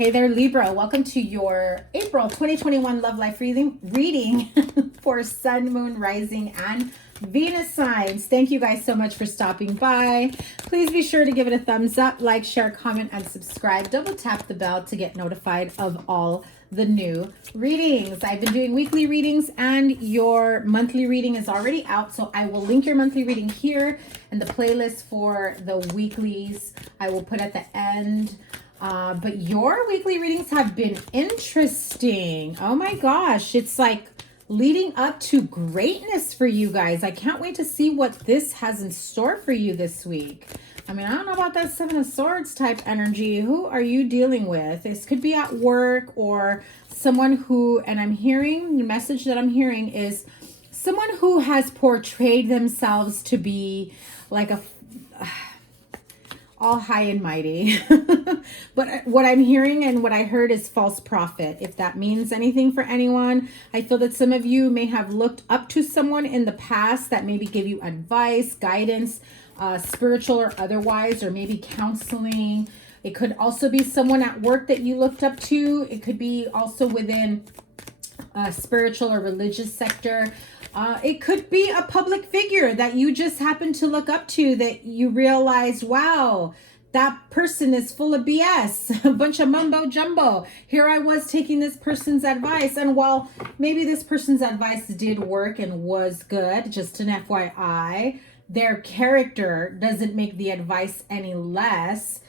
Hey there, Libra. Welcome to your April 2021 Love Life reading for Sun, Moon, Rising, and Venus signs. Thank you guys so much for stopping by. Please be sure to give it a thumbs up, like, share, comment, and subscribe. Double tap the bell to get notified of all the new readings. I've been doing weekly readings and your monthly reading is already out. So I will link your monthly reading here and the playlist for the weeklies I will put at the end. But your weekly readings have been interesting. Oh my gosh. It's like leading up to greatness for you guys. I can't wait to see what this has in store for you this week. I mean, I don't know about that Seven of Swords type energy. Who are you dealing with? This could be at work or someone who, and I'm hearing, the message that I'm hearing is someone who has portrayed themselves to be like a all high and mighty. But what I'm hearing and what I heard is false prophet. If that means anything for anyone, I feel that some of you may have looked up to someone in the past that maybe give you advice, guidance, spiritual or otherwise, or maybe counseling. It could also be someone at work that you looked up to. It could be also within a spiritual or religious sector. It could be a public figure that you just happen to look up to that you realize, wow, that person is full of BS, a bunch of mumbo jumbo. Here I was taking this person's advice, and while maybe this person's advice did work and was good, just an FYI, their character doesn't make the advice any less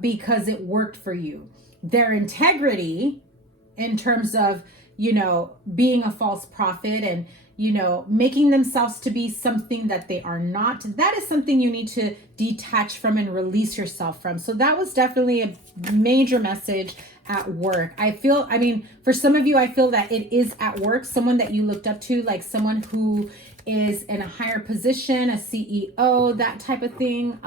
because it worked for you. Their integrity in terms of, you know, being a false prophet and, you know, making themselves to be something that they are not. That is something you need to detach from and release yourself from. So that was definitely a major message at work. I feel, I mean, for some of you, I feel that it is at work, someone that you looked up to, like someone who is in a higher position, a CEO, that type of thing.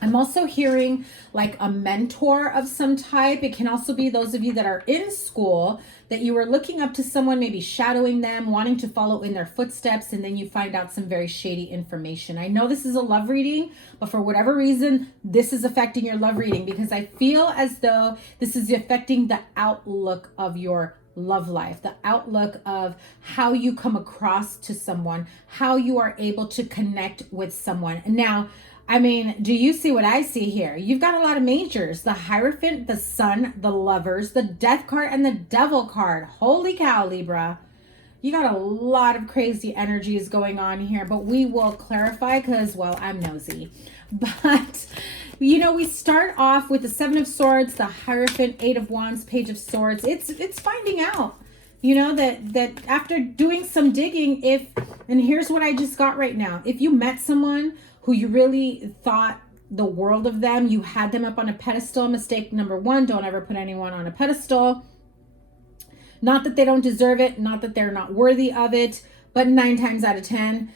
I'm also hearing like a mentor of some type. It can also be those of you that are in school that you were looking up to someone, maybe shadowing them, wanting to follow in their footsteps, and then you find out some very shady information. I know this is a love reading, but for whatever reason, this is affecting your love reading because I feel as though this is affecting the outlook of your love life, the outlook of how you come across to someone, how you are able to connect with someone. Now, I mean, do you see what I see here? You've got a lot of majors, the Hierophant, the Sun, the Lovers, the Death card, and the Devil card. Holy cow, Libra. You got a lot of crazy energies going on here, but we will clarify because, well, I'm nosy. But, you know, we start off with the Seven of Swords, the Hierophant, Eight of Wands, Page of Swords. It's finding out, you know, that after doing some digging, and here's what I just got right now. If you met someone who you really thought the world of them, you had them up on a pedestal. Mistake number one, don't ever put anyone on a pedestal. Not that they don't deserve it, not that they're not worthy of it, but 9 times out of 10,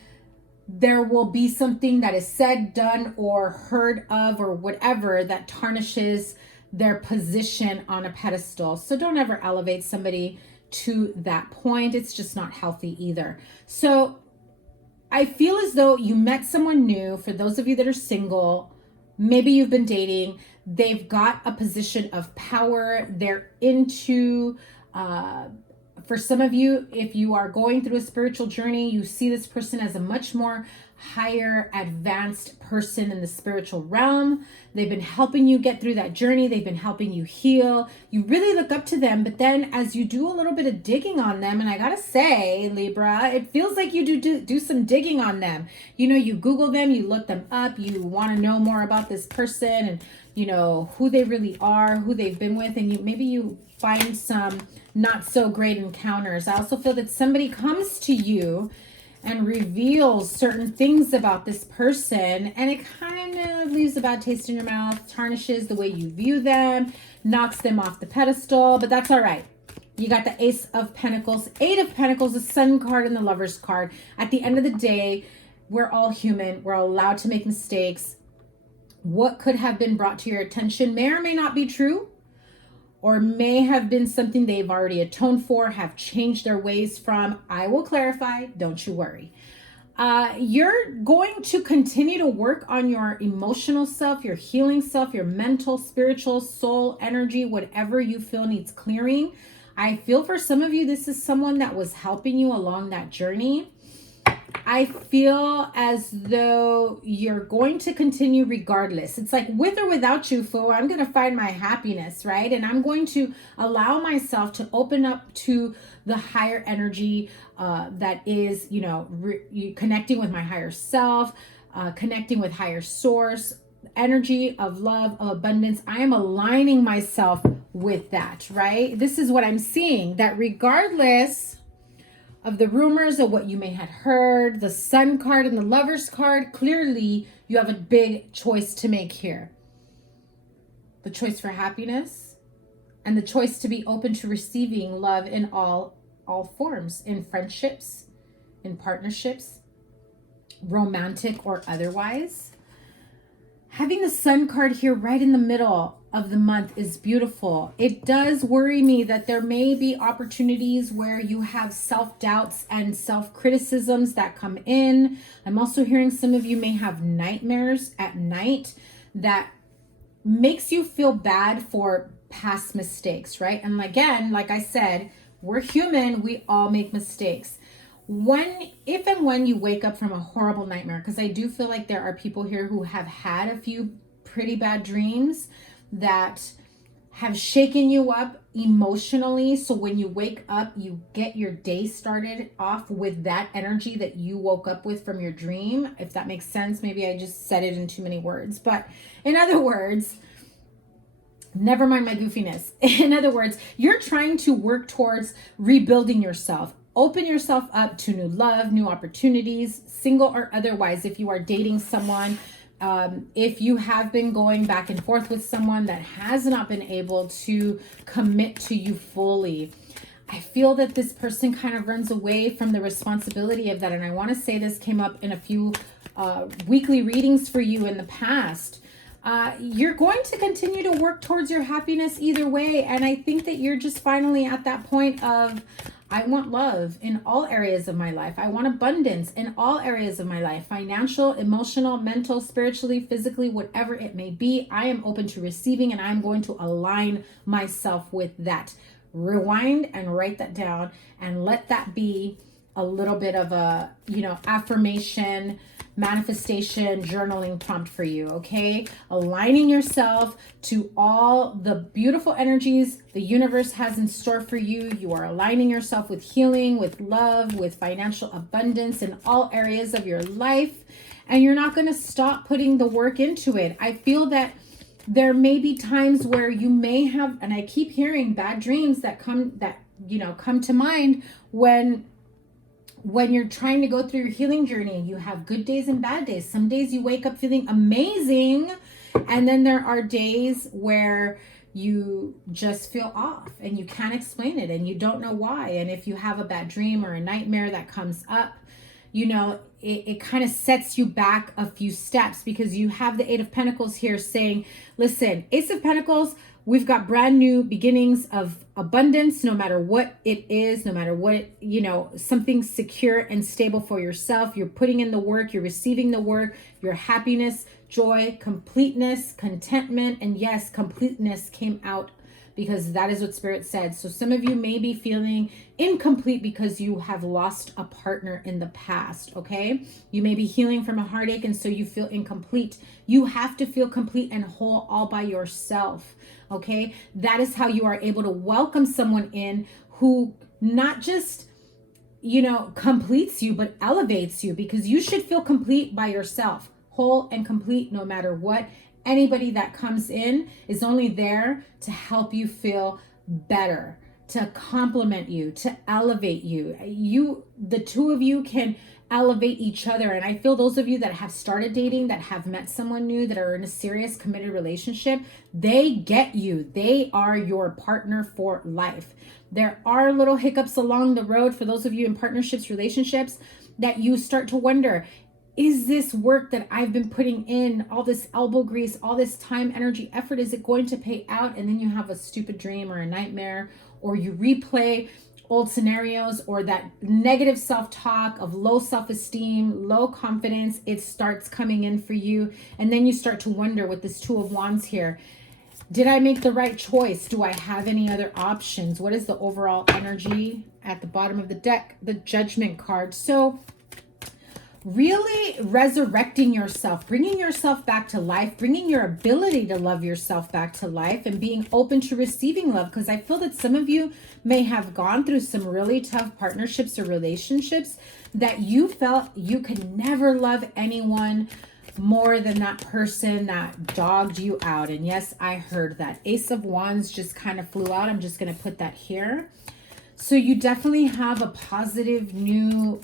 there will be something that is said, done, or heard of, or whatever that tarnishes their position on a pedestal. So don't ever elevate somebody to that point. It's just not healthy either. So I feel as though you met someone new. For those of you that are single, maybe you've been dating, they've got a position of power. They're into, for some of you, if you are going through a spiritual journey, you see this person as a much more higher advanced person in the spiritual realm. They've been helping you get through that journey. They've been helping you heal. You really look up to them, but then as you do a little bit of digging on them, and I gotta say, Libra, it feels like you do some digging on them. You know, you Google them, you look them up, you want to know more about this person and, you know, who they really are, who they've been with, and maybe you find some not so great encounters. I also feel that somebody comes to you and reveals certain things about this person, and it kind of leaves a bad taste in your mouth, tarnishes the way you view them, knocks them off the pedestal, but that's all right. You got the Ace of Pentacles, Eight of Pentacles, the Sun card, and the Lovers card. At the end of the day, we're all human. We're allowed to make mistakes. What could have been brought to your attention may or may not be true, or may have been something they've already atoned for, have changed their ways from. I will clarify, don't you worry. You're going to continue to work on your emotional self, your healing self, your mental, spiritual, soul, energy, whatever you feel needs clearing. I feel for some of you, this is someone that was helping you along that journey. I feel as though you're going to continue regardless. It's like with or without you, Fo, I'm going to find my happiness, right? And I'm going to allow myself to open up to the higher energy that is, you know, connecting with my higher self, connecting with higher source, energy of love, of abundance. I am aligning myself with that, right? This is what I'm seeing, that regardless of the rumors of what you may have heard, the Sun card and the Lovers card, clearly you have a big choice to make here. The choice for happiness and the choice to be open to receiving love in all forms, in friendships, in partnerships, romantic or otherwise. Having the Sun card here right in the middle of the month is beautiful. It does worry me that there may be opportunities where you have self-doubts and self-criticisms that come in. I'm also hearing some of you may have nightmares at night that makes you feel bad for past mistakes, right? And again, like I said, we're human, we all make mistakes. If and when you wake up from a horrible nightmare, because I do feel like there are people here who have had a few pretty bad dreams that have shaken you up emotionally. So when you wake up, you get your day started off with that energy that you woke up with from your dream. If that makes sense, maybe I just said it in too many words. But in other words, never mind my goofiness. In other words, you're trying to work towards rebuilding yourself. Open yourself up to new love, new opportunities, single or otherwise. If you are dating someone, if you have been going back and forth with someone that has not been able to commit to you fully, I feel that this person kind of runs away from the responsibility of that. And I want to say this came up in a few weekly readings for you in the past. You're going to continue to work towards your happiness either way. And I think that you're just finally at that point of, I want love in all areas of my life. I want abundance in all areas of my life. Financial, emotional, mental, spiritually, physically, whatever it may be. I am open to receiving and I'm going to align myself with that. Rewind and write that down and let that be a little bit of a, affirmation, manifestation, journaling prompt for you, okay? Aligning yourself to all the beautiful energies the universe has in store for you. You are aligning yourself with healing, with love, with financial abundance in all areas of your life. And you're not going to stop putting the work into it. I feel that there may be times where you may have, and I keep hearing bad dreams that come to mind when you're trying to go through your healing journey. You have good days and bad days. Some days you wake up feeling amazing, and then there are days where you just feel off and you can't explain it and you don't know why. And if you have a bad dream or a nightmare that comes up, it kind of sets you back a few steps, because you have the Eight of Pentacles here saying, listen, Ace of Pentacles, we've got brand new beginnings of abundance, no matter what it is, no matter what, something secure and stable for yourself. You're putting in the work, you're receiving the work, your happiness, joy, completeness, contentment, and yes, completeness came out because that is what Spirit said. So some of you may be feeling incomplete because you have lost a partner in the past, okay? You may be healing from a heartache, and so you feel incomplete. You have to feel complete and whole all by yourself, okay? That is how you are able to welcome someone in who not just, completes you, but elevates you, because you should feel complete by yourself, whole and complete no matter what. Anybody that comes in is only there to help you feel better, to compliment you, to elevate you. The two of you can elevate each other. And I feel those of you that have started dating, that have met someone new, that are in a serious committed relationship, they get you. They are your partner for life. There are little hiccups along the road for those of you in partnerships, relationships, that you start to wonder, is this work that I've been putting in, all this elbow grease, all this time, energy, effort, is it going to pay out? And then you have a stupid dream or a nightmare, or you replay old scenarios or that negative self-talk of low self-esteem, low confidence, it starts coming in for you. And then you start to wonder with this Two of Wands here, did I make the right choice? Do I have any other options? What is the overall energy at the bottom of the deck? The Judgment card. So really resurrecting yourself, bringing yourself back to life, bringing your ability to love yourself back to life, and being open to receiving love. Because I feel that some of you may have gone through some really tough partnerships or relationships that you felt you could never love anyone more than that person that dogged you out. And yes, I heard that. Ace of Wands just kind of flew out. I'm just going to put that here. So you definitely have a positive new,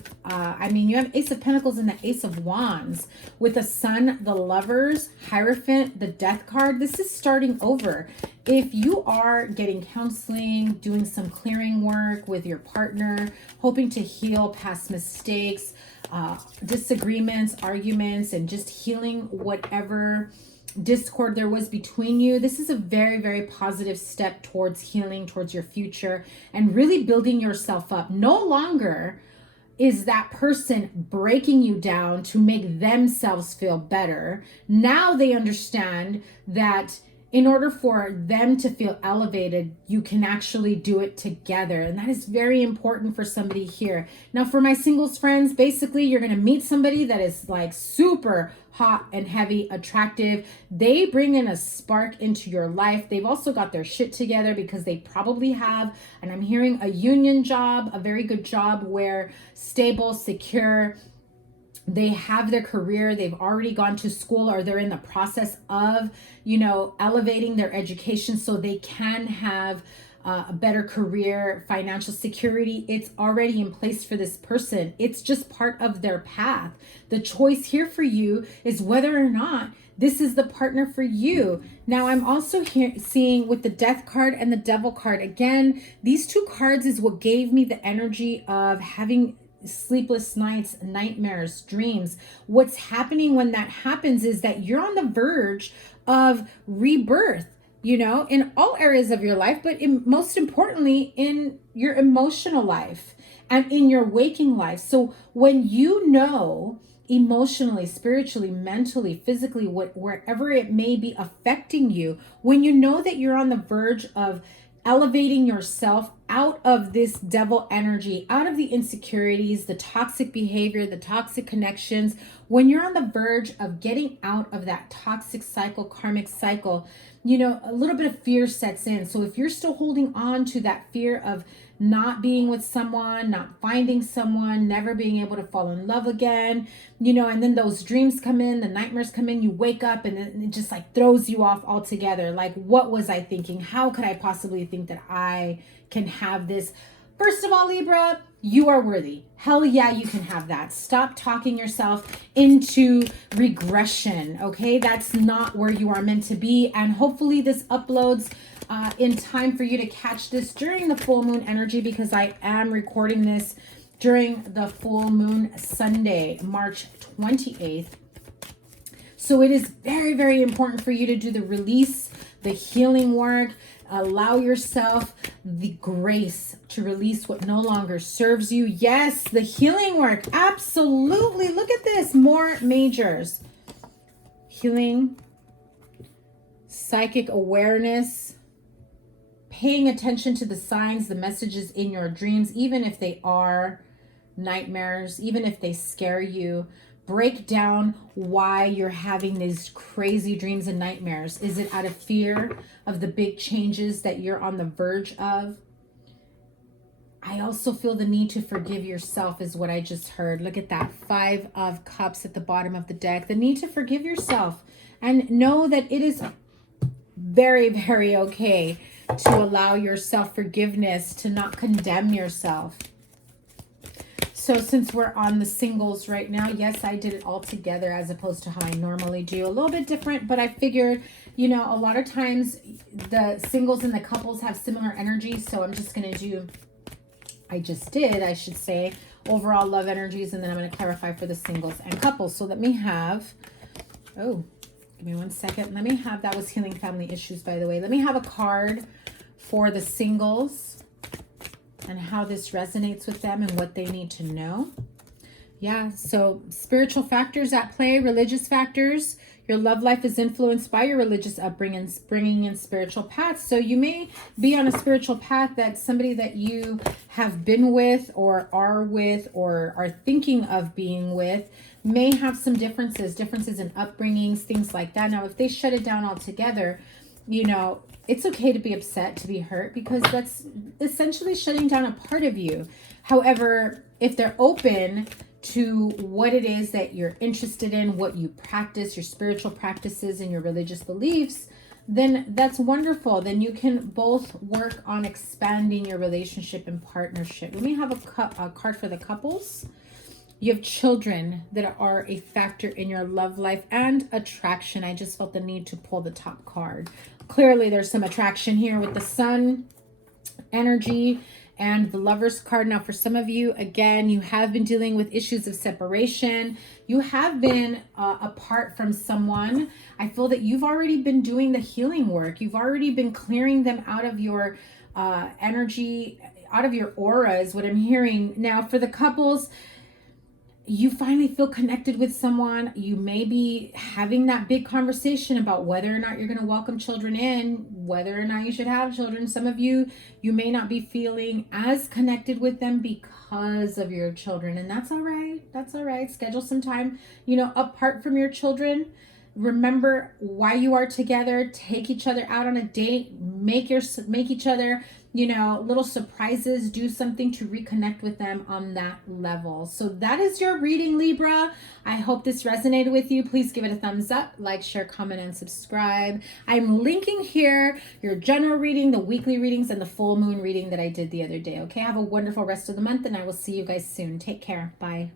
you have Ace of Pentacles and the Ace of Wands with the Sun, the Lovers, Hierophant, the Death card. This is starting over. If you are getting counseling, doing some clearing work with your partner, hoping to heal past mistakes, disagreements, arguments, and just healing whatever discord there was between you, this is a very, very positive step towards healing, towards your future, and really building yourself up. No longer is that person breaking you down to make themselves feel better. Now they understand that in order for them to feel elevated, you can actually do it together. And that is very important for somebody here. Now, for my singles friends, basically, you're going to meet somebody that is like super hot and heavy, attractive. They bring in a spark into your life. They've also got their shit together because they probably have, and I'm hearing, a union job, a very good job where stable, secure, they have their career, they've already gone to school, or they're in the process of, elevating their education so they can have a better career, financial security. It's already in place for this person. It's just part of their path. The choice here for you is whether or not this is the partner for you. Now, I'm also here seeing with the Death card and the Devil card. Again, these two cards is what gave me the energy of having sleepless nights, nightmares, dreams. What's happening when that happens is that you're on the verge of rebirth, in all areas of your life, but most importantly, in your emotional life and in your waking life. So when emotionally, spiritually, mentally, physically, wherever it may be affecting you, when you know that you're on the verge of elevating yourself out of this devil energy, out of the insecurities, the toxic behavior, the toxic connections, when you're on the verge of getting out of that toxic cycle, karmic cycle, a little bit of fear sets in. So if you're still holding on to that fear of not being with someone, not finding someone, never being able to fall in love again, and then those dreams come in, the nightmares come in, you wake up and it just like throws you off altogether. Like, what was I thinking? How could I possibly think that I can have this? First of all, Libra, you are worthy. Hell yeah, you can have that. Stop talking yourself into regression, okay? That's not where you are meant to be. And hopefully this uploads in time for you to catch this during the full moon energy, because I am recording this during the full moon Sunday, March 28th. So it is very, very important for you to do the release, the healing work. Allow yourself the grace to release what no longer serves you. Yes, the healing work. Absolutely. Look at this. More majors. Healing, psychic awareness, paying attention to the signs, the messages in your dreams, even if they are nightmares, even if they scare you. Break down why you're having these crazy dreams and nightmares. Is it out of fear of the big changes that you're on the verge of? I also feel the need to forgive yourself is what I just heard. Look at that. 5 of Cups at the bottom of the deck. The need to forgive yourself, and know that it is very, very okay to allow yourself forgiveness, to not condemn yourself. So since we're on the singles right now, yes, I did it all together as opposed to how I normally do. A little bit different, but I figured, a lot of times the singles and the couples have similar energies. So I'm just going to do, I should say, overall love energies. And then I'm going to clarify for the singles and couples. So let me have, give me 1 second. Let me have, that was healing family issues, by the way. Let me have a card for the singles. and how this resonates with them and what they need to know. Yeah, so spiritual factors at play, religious factors. Your love life is influenced by your religious upbringing, bringing in spiritual paths. So you may be on a spiritual path that somebody that you have been with or are thinking of being with may have some differences in upbringings, things like that. Now, if they shut it down altogether, you know, it's okay to be upset, to be hurt, because that's essentially shutting down a part of you. However, if they're open to what it is that you're interested in, what you practice, your spiritual practices and your religious beliefs, then that's wonderful. Then you can both work on expanding your relationship and partnership. We may have a card for the couples. You have children that are a factor in your love life and attraction. I just felt the need to pull the top card. Clearly, there's some attraction here with the sun energy and the Lovers card. Now, for some of you, again, you have been dealing with issues of separation. You have been apart from someone. I feel that you've already been doing the healing work. You've already been clearing them out of your energy, out of your aura is what I'm hearing. Now, for the couples, you finally feel connected with someone. You may be having that big conversation about whether or not you're going to welcome children in, whether or not you should have children. Some of you, you may not be feeling as connected with them because of your children. And that's all right. That's all right. Schedule some time, you know, apart from your children. Remember why you are together. Take each other out on a date. Make each other, you know, little surprises. Do something to reconnect with them on that level. So that is your reading, Libra. I hope this resonated with you. Please give it a thumbs up, like, share, comment, and subscribe. I'm linking here your general reading, the weekly readings, and the full moon reading that I did the other day. Okay, have a wonderful rest of the month, and I will see you guys soon. Take care. Bye.